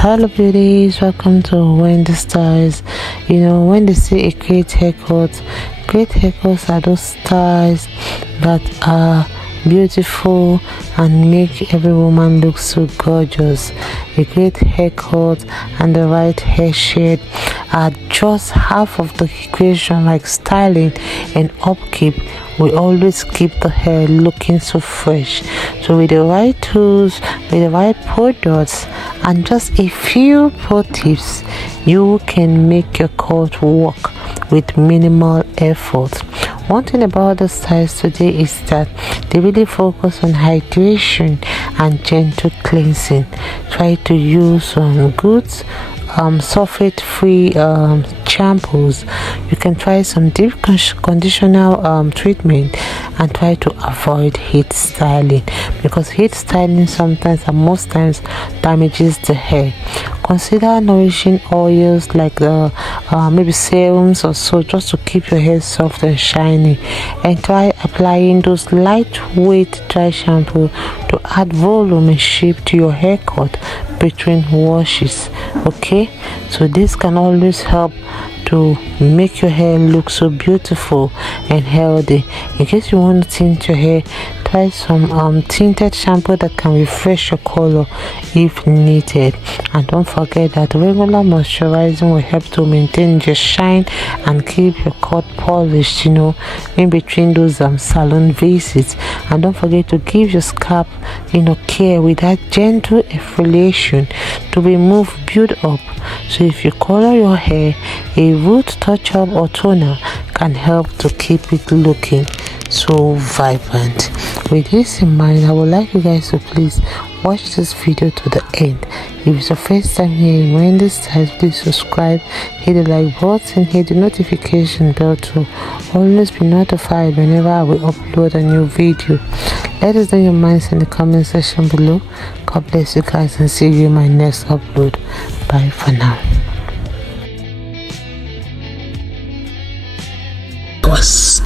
Hello beauties, welcome to Wendy Styles. When they say a great haircuts are those styles that are beautiful and make every woman look so gorgeous. A great haircut and the right hair shade are just half of the equation. Like styling and upkeep we always keep the hair looking so fresh. So with the right tools, with the right products, and just a few pro tips, you can make your cut work with minimal effort. One thing about the styles today is that they really focus on hydration and gentle cleansing. Try to use good sulfate free shampoos. You can try some deep conditioner treatment, and try to avoid heat styling, because heat styling sometimes and most times damages the hair. Consider nourishing oils like maybe serums or so, just to keep your hair soft and shiny, and try applying those lightweight dry shampoo to add volume and shape to your haircut between washes. Okay, so this can always help to make your hair look so beautiful and healthy. In case you want to tint your hair, try some tinted shampoo that can refresh your color if needed. And don't forget that regular moisturizing will help to maintain your shine and keep your cut polished, in between those salon visits. And don't forget to give your scalp care with that gentle exfoliation to remove build up. So if you color your hair, a root touch up or toner can help to keep it looking so vibrant. With this in mind, I would like you guys to please watch this video to the end. If it's your first time here in Wendy Styles, please subscribe, hit the like button, hit the notification bell to always be notified whenever I will upload a new video. Let us know your minds in the comment section below. God bless you guys, and see you in my next upload. Bye for now. Us.